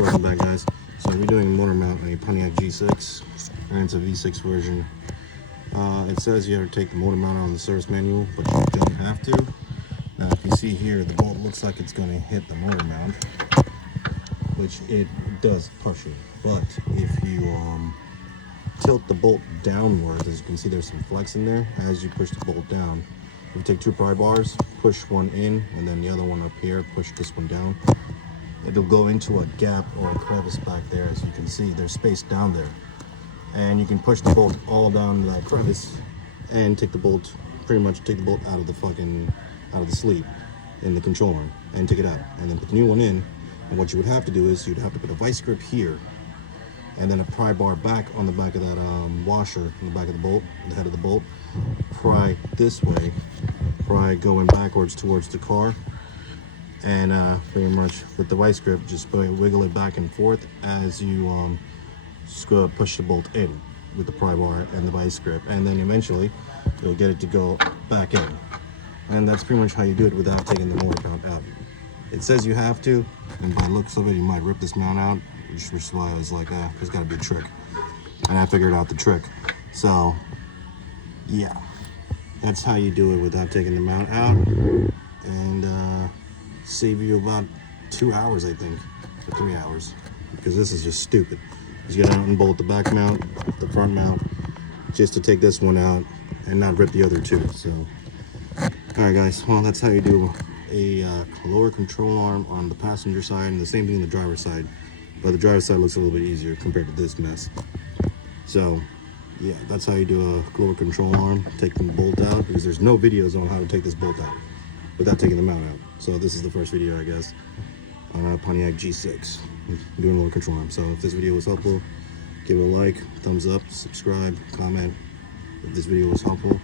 Welcome back, guys. So we're doing a motor mount on a Pontiac G6, and it's a V6 version. It says you have to take the motor mount out on the service manual, but you don't have to. Now, if you see here, the bolt looks like it's going to hit the motor mount, which it does partially. But if you tilt the bolt downward, as you can see, there's some flex in there. As you push the bolt down, you take two pry bars, push one in, and then the other one up here, push this one down. It'll go into a gap or a crevice back there. As you can see, there's space down there, and you can push the bolt all down to that crevice and take the bolt, pretty much take the bolt out of the sleeve in the control arm and take it out, and then put the new one in. And what you would have to do is you'd have to put a vice grip here, and then a pry bar back on the back of that washer on the back of the bolt, the head of the bolt. Pry this way, pry going backwards towards the car, and pretty much with the vice grip, just wiggle it back and forth as you push the bolt in with the pry bar and the vice grip, and then eventually you'll get it to go back in. And that's pretty much how you do it without taking the motor mount out. It says you have to, and by the looks of it, you might rip this mount out, which is why I was like, there's got to be a trick. And I figured out the trick. So, yeah, that's how you do it without taking the mount out, and save you about 2 hours, I think, or 3 hours, because this is just stupid. Just get out and bolt the back mount, the front mount, just to take this one out and not rip the other two. So, all right, guys. Well, that's how you do a lower control arm on the passenger side, and the same thing on the driver's side. But the driver's side looks a little bit easier compared to this mess. So, yeah, that's how you do a lower control arm, take the bolt out, because there's no videos on how to take this bolt out without taking the mount out. So this is the first video, I guess, on a Pontiac G6 doing a lower control arm. So if this video was helpful, give it a like, thumbs up, subscribe, comment if this video was helpful.